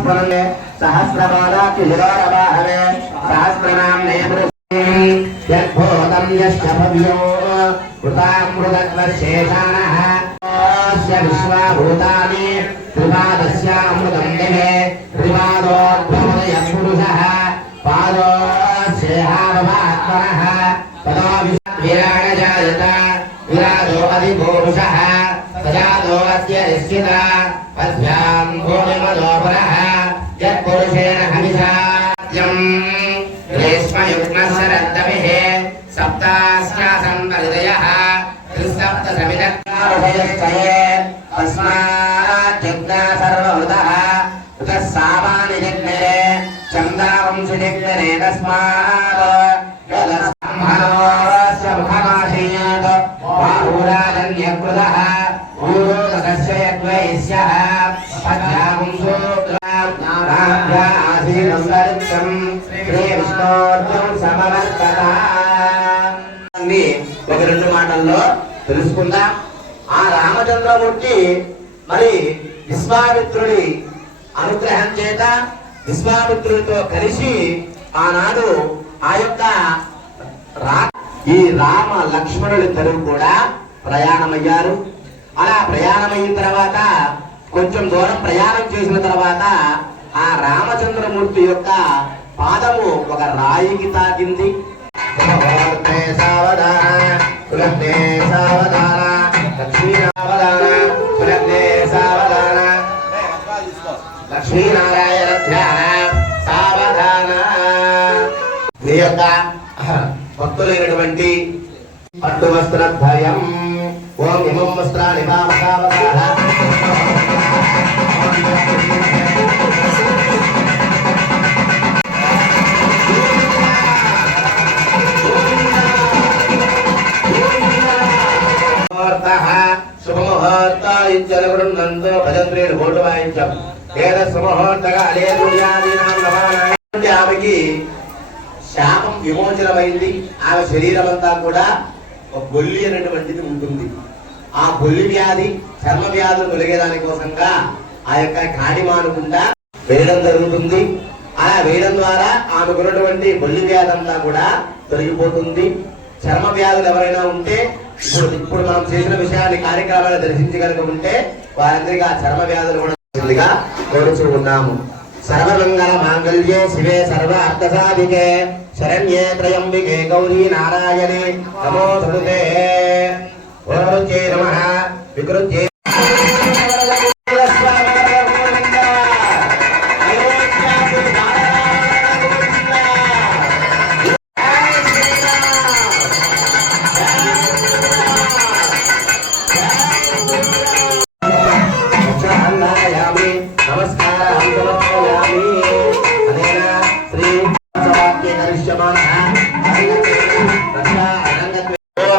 పునః సహస్రపాదాఖ్యురవాహనే సహస్రనాం యద్భూతం యశ్చ భవ్యో కృతామృతత్వశేషాణः स्य విశ్వాభూతాని త్రిపాదస్యామృతం దివే త్రిపాదోద్భవదయः పురుషः పాదోస్యేహావమాత్మనः తదో విరాణజాయత విరాజో అధిభూషः సజాతో అస్య నిశ్చిత అస్యాం భూమిమదోపరः యత్పురుషేణ హవిషాద్యం గ్రీష్మయుగ్మశరద్దవిः సప్తాస్యాసం పరిదయः త్రిసప్త సమిదకారుభయశ్చయే తస్మాజ్ఞా సర్వహృతः ఉతः సామాని సమవర్తత అన్ని ఒక రెండు మాటల్లో తెలుసుకుందాం. ఆ రామచంద్రమూర్తి మరి విశ్వామిత్రుడి అనుగ్రహం చేత విశ్వామిత్రుడితో కలిసి ఆనాడు ఆ యొక్క రా ఈ రామ లక్ష్మణులిద్దరూ కూడా ప్రయాణమయ్యారు. అలా ప్రయాణమైన తర్వాత కొంచెం దూరం ప్రయాణం చేసిన తర్వాత ఆ రామచంద్రమూర్తి యొక్క పాదం రాయికి తాకింది. కులహోత్రే లక్ష్మీనారాయణ సావధాన. యొక్క భక్తులైనటువంటి పట్టు వస్త్రద్వయం ఓం ఇమం వస్త్రాన్ని ఇచ్చలగృహంతో భజంత్రేడు బోటు వాయించం వేద సుముహూర్తగా ఆమెకి శాపం విమోచనమైంది. ఆమె శరీరం అంతా కూడా ఒక బొల్లి అనేటువంటిది ఉంటుంది. ఆ బొల్లి వ్యాధి చర్మ వ్యాధులు తొలగేదాని కోసంగా ఆ యొక్క కాడి మానకుండా వేయడం జరుగుతుంది. అలా వేయడం ద్వారా ఆమెకున్నటువంటి బొల్లి వ్యాధి అంతా కూడా తొలగిపోతుంది. చర్మ వ్యాధులు ఎవరైనా ఉంటే ఇప్పుడు ఇప్పుడు మనం చేసిన విషయాన్ని కార్యక్రమాలు దర్శించగలిగి ఉంటే వారందరికీ ఆ చర్మ వ్యాధులు కూడా తెలియగా కోరుచు ఉన్నాము. సర్వమంగళ మాంగళ్యే శివే సర్వ అర్థసాధికే. శరణ్యే త్రయంబికే గౌరీ నారాయణే. నమో సృతే ఓరుచే నమః. వికృత్యే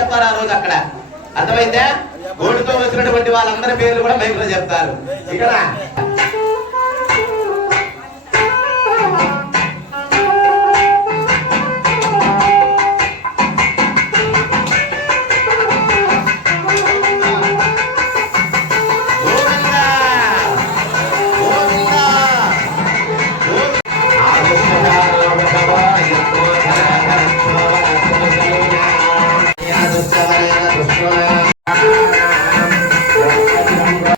చెప్తారు ఆ రోజు అక్కడ. అర్థమైందా? ఓటుతో వచ్చినటువంటి వాళ్ళందరి పేర్లు కూడా మైక్లో చెప్తారు. ఇక్కడ